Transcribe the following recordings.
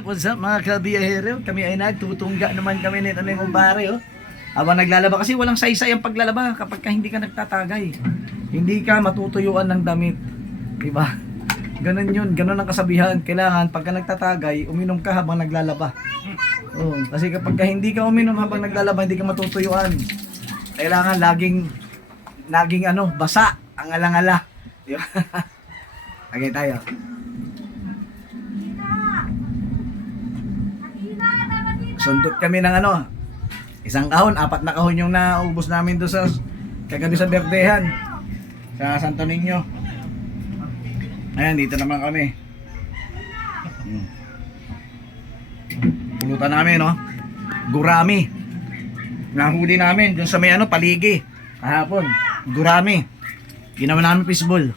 What's up mga kabiyahero? Kami ay nagtutungga naman kami nito ng kumpare, oh. Habang naglalaba kasi walang saysay ang paglalaba kapag ka hindi ka nagtatagay. Hindi ka matutuyuan ng damit. Diba? Ganun yun, ganun ang kasabihan. Kailangan pagka nagtatagay, uminom ka habang naglalaba. Oh, kasi kapag ka hindi ka uminom habang naglalaba, hindi ka matutuyuan. Kailangan laging basa ang alangala. Diba? Tagay tayo. Sundot kami ng isang kahon, 4 na kahon yung naubos namin doon sa kagabi sa Berdehan sa Santo Niño. Ayan, dito naman kami. Pulutan namin, no? Gurami. Nahuli namin doon sa may paligi. Kahapon, gurami. Ginawa namin fishball.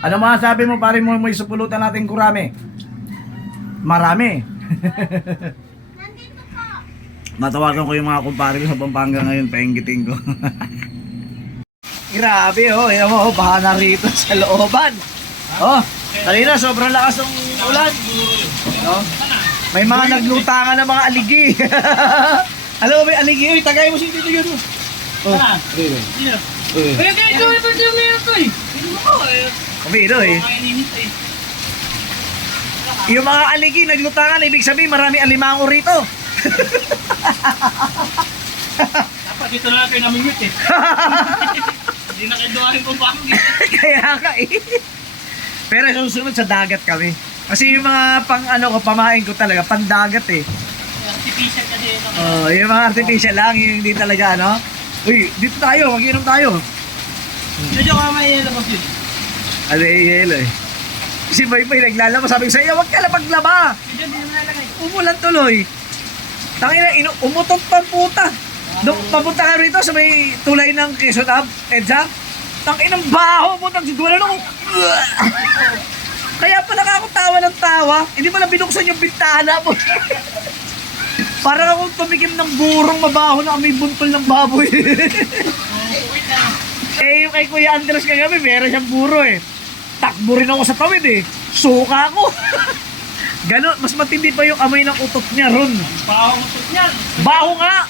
Ano masasabi mo pare mo sa pulutan natin gurami? Marami. Matawagan ko yung mga kumpare ko sa Pampanga ngayon, painggitin ko. Grabe, ayan mo, baha na rito sa looban. Kanina sobrang lakas ng ulan. May mga naglutangan ng mga aligi. Alam mo, may aligi, tagay mo si Tito yun. Yung mga aligi naglutangan, ibig sabihin marami alimango rito. Dapat dito na lang kayo namimit eh. Hindi na kayo duwahin kung bakit. Kaya ka eh. Pero susunod sa dagat kami. Kasi yung mga pamain ko talaga, pandagat eh. Artificial kasi yun. Yung mga artificial lang, yung hindi talaga Uy, dito tayo, mag-inom tayo. Medyo ka may yelo ba yun? Yelo eh. Si Boy naglalaba, sabi ko sa iyo, wag ka na maglaba. Medyo hindi na nalagay. Umulan tuloy. Tangina, umutot pang puta. Papunta ka rito sa may tulay ng Quezon Ave, EDSA. Tanginang baho mo, wala nung... Kaya pala ako tawa ng tawa, hindi mo na binuksan yung bintana mo. Parang akong tumikim ng burong mabaho na may buntol ng baboy. Yung kay Kuya Andres kagabi, meron siyang buro eh. Takbo rin ako sa tawid eh. Suka ako. Ganon, mas matindi pa yung amoy ng utot niya ron. Baho utot niyan. Baho nga!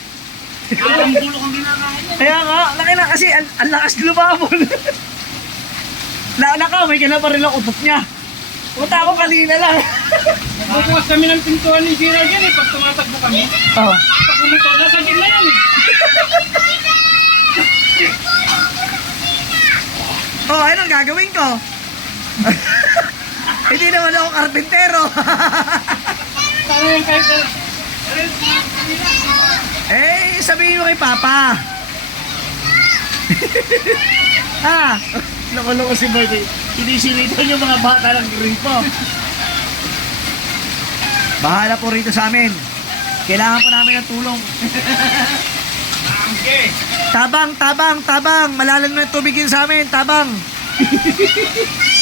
Ang bulok ang ginakain niya. Kaya nga, laki na kasi ang lakas lumabon. Nakamoy ka na pa rin ang utot niya. Puta ako kanina lang. Bubukas kami ng pintuan ni Gerald yan eh. Pag tumatakbo kami. Oh. Pag umito, nasa gitna yan eh. Anong gagawin ko? Hindi naman ako karpintero. Sana yung kahit Sabihin mo kay Papa. Loko-loko si Boy. Sinisilitan yung mga bata ng gripo. Bahala po rito sa amin. Kailangan po namin ng tulong. Tabang. Malalim na yung tubig yun sa amin. Tabang.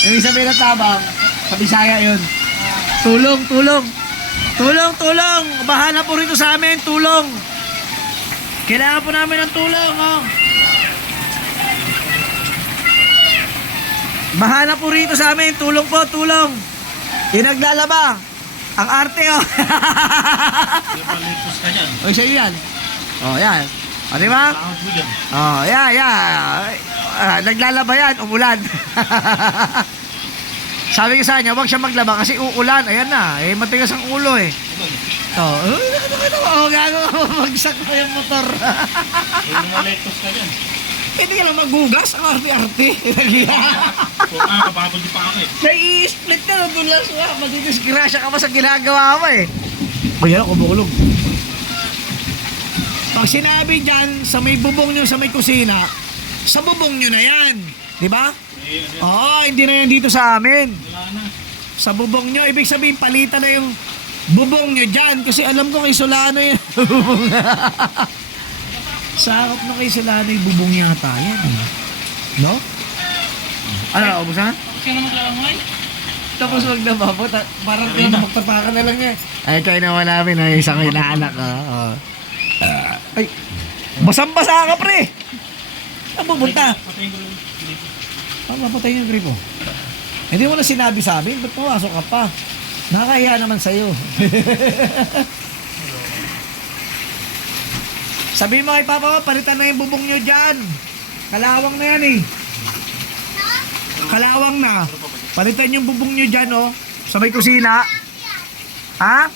Yung sabihin ng tabang, sa Bisaya yun. Tulong. Bahala po rito sa amin. Tulong. Kailangan po namin ng tulong. Bahala po rito sa amin. Tulong po. Yung naglalaba. Ang arte Palitos ka dyan. O, sa'yo yan. Yan. Diba? Takot mo dyan. Naglalaba yan, umulan. Sabi ko sa kanya, huwag siya maglaba kasi uulan. Ayan na, matigas ang ulo eh. Gago ka, magsak pa yung motor. Palitos ka dyan. Hindi ka lang magbugas, ang arte-arte. Kapapagod pa ako eh. Nai-split na, nadulas ka. Madidisgrasya ka pa sa ginagawa mo eh. Ayan, kumukulog. Pag sinabi dyan, sa may bubong nyo, sa may kusina, sa bubong nyo na yan. Diba? Hindi na yan dito sa amin. Sa bubong nyo, ibig sabihin, palitan na yung bubong nyo dyan. Kasi alam ko kay Solano yan. Sakop na kay Solano yung bubong yata yan. No? Ano, ubos na? Sino maglalangoy? Tapos wag na ba po? Parang magtapakan na lang niya. Ay, kayo naman namin. Isang inaanak. Ay, basang-basa ka pre. Saan pupunta? Patayin ko lang. Mapatay yung gripo. Hindi mo na sinabi sa amin, ba't pumasok ka pa? Nakakahiya naman sa'yo. Sabi mo kay Papa, palitan na yung bubong nyo dyan. Kalawang na yan eh. Kalawang na. Palitan yung bubong nyo dyan, oh. Sa may kusina. Ha?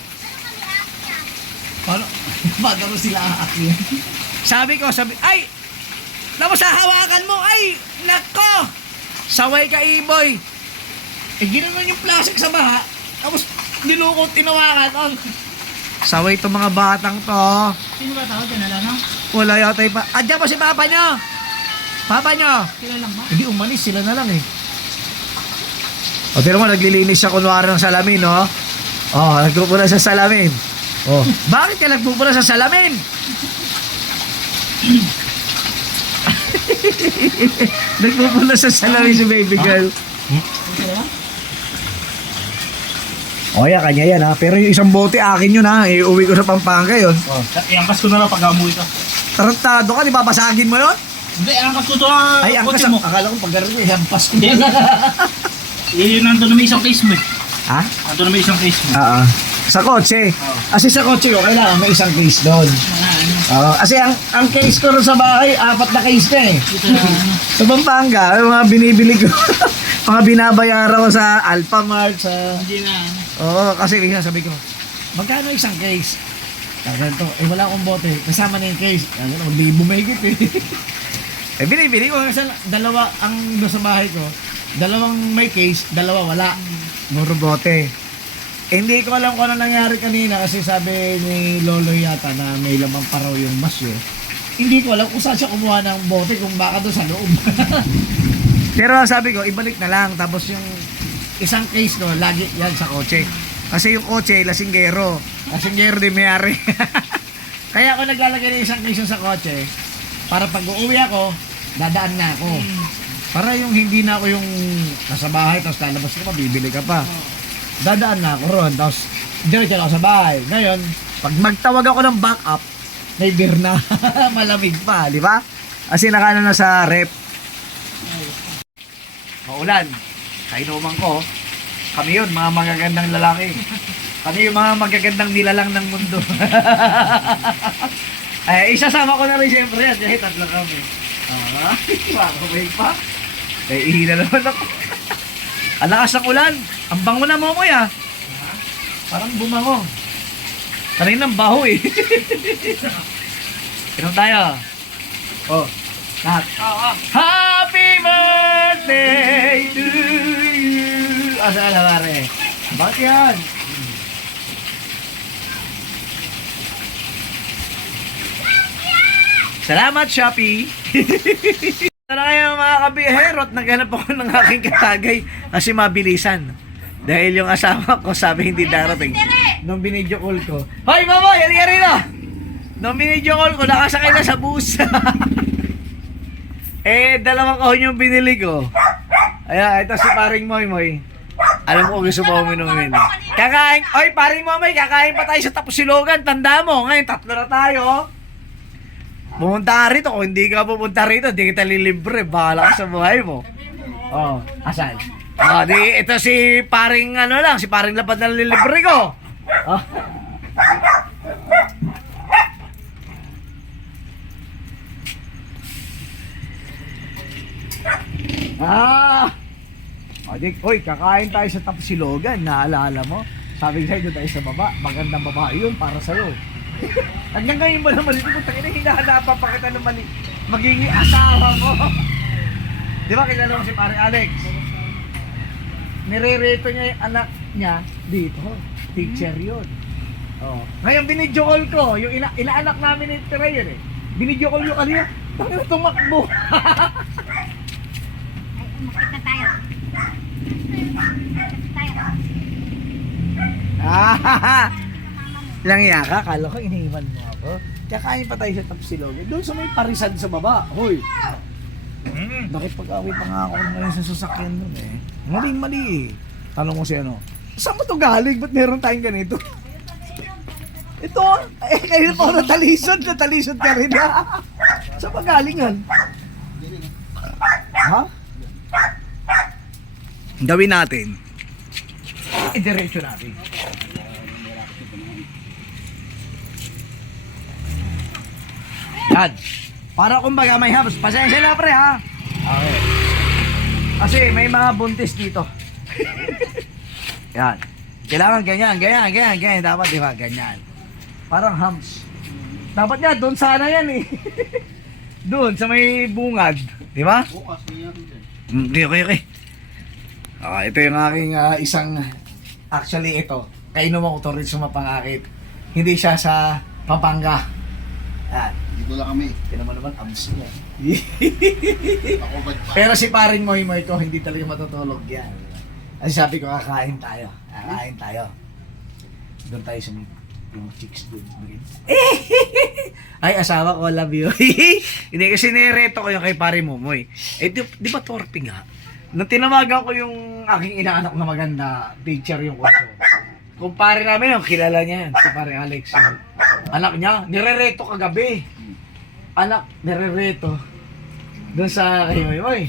Paano? Paano sila aakyat? Sabi ko, ay! Tapos hahawakan mo, ay! Nako! Saway ka, Iboy. Eh, ginanon yung plastic sa baha. Tapos, nilukot, tinawakan. Oh. Saway itong mga batang to. Sino ba tawag? Kilala na? Wala yata pa. Andiyan pa si Papa nyo. Papa nyo. Kilala ba? Hindi, umalis sila na lang eh. O, tira mo, naglilinis siya kunwari ng salamin, no? Oh, nagpupula sa salamin. Oh, bakit ka nagpupula sa salamin? Nagpupula sa salamin si baby girl. O, yeah, kanya yan ha. Pero yung isang bote, akin yun ha. Iuwi ko sa Pampanga yun. Oh, iangkas ko na lang pag amoy ka. Tarantado ka, di ba? Basagin mo yun? Hindi, iangkas ko to. Ay, ang kotse kasam. mo. Akala ko pag gano'n ko, ihampas ko. Eh, nandun na may isang case mo eh. Ha? Nandun na may isang case mo. Oo. Sa kotse. Oo. Kasi sa kotse ko, kailangan may isang case doon. Oo. Kasi ang case ko rin sa bahay, 4 na case na eh. Sa Pampanga, yung mga binibili ko. Mga binabayaran ko sa Alphamart, sa... Hindi na. Oo, kasi minsan sabi ko, magkano isang case? Ganito, eh wala akong bote, kasama na yung case. Ganito, libo may higit eh. Eh binibili ko, kasi dalawa ang doon sa bahay ko, dalawang may case, dalawa wala. Muro bote. Eh, hindi ko alam kung ano nangyari kanina kasi sabi ni Lolo yata na may lamang pa raw yung masyo. Hindi ko alam kung saan siya kumuha ng bote, kung baka doon sa loob. Pero sabi ko, ibalik na lang. Tapos yung isang case no, lagi yan sa kotse. Kasi yung kotse, lasinggero. Lasinggero di mayari. Kaya ako naglalagay ng isang case sa kotse para pag uuwi ako, dadaan na ako. Para yung hindi na ako yung nasa bahay, tapos lalabas ka pa, bibili ka pa. Dadaan na ako ron, tapos diretso na ako sa bahay. Ngayon, pag magtawag ako ng backup, may beer na. Malamig pa, di ba? Kasi nakano na sa rep. Maulan. Kainuman ko. Kami yun, mga magagandang lalaki. Kami yung mga magagandang nilalang ng mundo. Ay, isasama ko na rin siyempre yan. Kasi tatlo kami. Makakabay pa. Eh, ihina naman ako. Ang lakas ng ulan. Ang bango na mo ah. Parang bumango. Kaninang baho eh. Inom tayo. Oh, lahat. Happy birthday to you. Asa na pare? Bakit yan? Salamat, Shopee. Tara kayo mga kabiherot, naghanap ako ng aking katagay kasi mabilisan. Dahil yung asawa ko sabi hindi darating. Nung binidyo call ko, hoy mama, yari-yari na! Nung binidyo call ko, nakasakay na sa bus. Eh, 2 kahon yung binili ko. Ayan, ito si paring Moy. Alam ko gusto mo uminumin. Kakain, oy paring Moy, kakain pa tayo sa Tapusilogan. Tanda mo, ngayon 3 na tayo. Pumunta ka rito, kung hindi ka pupunta rito, hindi kita lilibre. Bahala ka sa buhay mo. Oh, asan? Oh, di, ito si paring si paring lapad na lilibre ko. Oh. Oy, kakain tayo sa Tapusilogan, naalala mo? Sabi sa'yo doon tayo sa baba, magandang babae yun para sa'yo. Hanggang ngayon ba naman ito, kung tangina, hinahanapan pa kita ng magiging asawa mo. Di ba kilala mo si pare Alex? Nirereto niya yung anak niya dito. Teacher yun. Oh. Ngayon binidyo call ko, yung inaanak namin ni Tere yun eh. Binidyo call yung kanina, tangina tumakbo. Makita tayo. Lang iya ka, kala ko iniwan mo ako. Kakain pa tayo sa Tapusilogan. Doon sa may parisan sa baba. Hoy. Bakit pag-away pa nga ako ngayon sa sasakyan doon eh? Mali eh. Tanong mo si ano, saan mo to galing? Ba't meron tayong ganito? Ito, kayo pa ako natalisod ka rin ha? Saan ba galing yan? Ha? Gawin natin. idiretso natin. Yan. Para kumbaga may hams. Pasensya na pre ha. Okay. Kasi may mga buntis dito. Yan. Kailangan ganyan. Dapat di ba? Ganyan. Parang hams. Dapat nga, doon sana yan eh. Doon, sa may bungad. Di ba? Bukas, ganyan natin dyan. Okay. Ito yung aking isang, actually ito, kainom ako to rin sumapangakit. Hindi siya sa Pampanga. Yan. Dito lang kami. Tinan mo naman, abs mo. Ako ba? Pero si paring Moy ko, hindi talaga matutulog yan. Kasi sabi ko, kakain tayo. Doon tayo sa yung chicks doon. Ay, asawa ko, love you. Hindi kasi nireto ko yung kay pare Momoy. Di ba torpe nga? Nung tinawagan ko yung aking inaanak na maganda, picture yung kotso. Kung pare namin, yung kilala niya yan, si pare Alex. Yung anak niya, nirereto kagabi. Anak, nirereto. Doon sa kay Moy.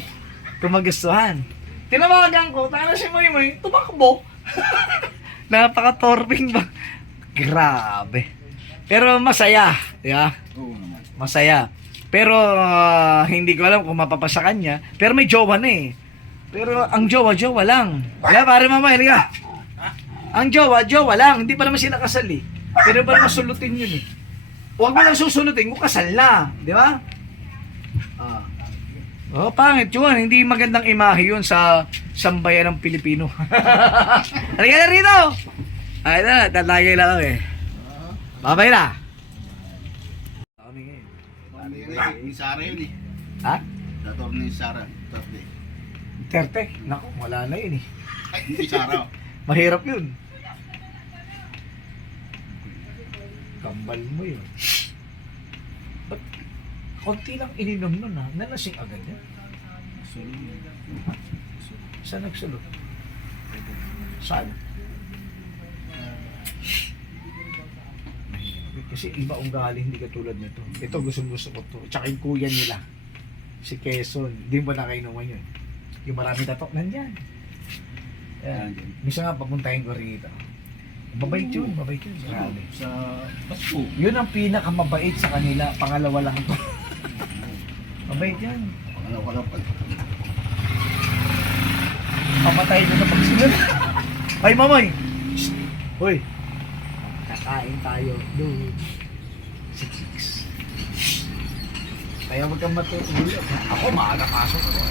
Kumagustuhan. Tinawagan ko, tanga si Moy, tumakbo. Napaka-torping ba? Grabe. Pero masaya, yeah. Oo naman. Masaya. Pero hindi ko alam kung mapapasa kanya. Pero may jowa na eh. Pero ang jowa lang. Kaya pare mama, halika. Ang jowa lang. Hindi pa naman sila kasal eh. Pero ba naman sulutin yun eh. Huwag mo lang susulutin kung kasal na. Di ba? Oh, pangit yun. Hindi magandang imahe yun sa sambayan ng Pilipino. Halika na rito! Ay na, tatagay lang kami. Babay na! Kami ngayon. Ni Sarah yun eh. Ha? Dator ni Sarah. Thursday. Terte? Naku, wala na yun eh. Ay, hindi Sarah. Mahirap yun. Kambal mo yun. Ba't konti lang ininom nun ha? Nalasing agad yan. Saan nagsulot? Saan? Kasi iba ang galing, hindi katulad nito. Ito gusto ko to. Tsaka yung kuya nila. Si Quezon. Hindi ba nakainuman yun? Yung marami tatok, nandyan. Ayan. Misa nga papuntahin ko rin ito. Mabait yun. Grabe. Sa Pasko. Yun ang pinakamabait sa kanila. Pangalawa lang to. Mabait yan. Ano pa. Papatay ko na pagsunod. Ay, mamoy! Hoy! Kakain tayo doon. Sa chicks. Kaya wag kang matutulog. Ako, maaga pasok ko.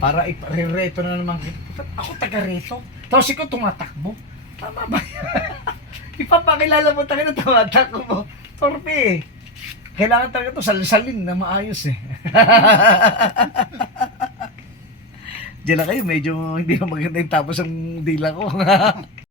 Para iparereto na naman kita. Ako taga-reto. Tapos ikaw tumatakbo. Tama ba yan? Ipapakilala mo tayo na tumatakbo mo. Torpe eh. Kailangan talaga ito salsalin na maayos eh. Diyan na kayo, medyo hindi na maganda yung tapos ang dila ko.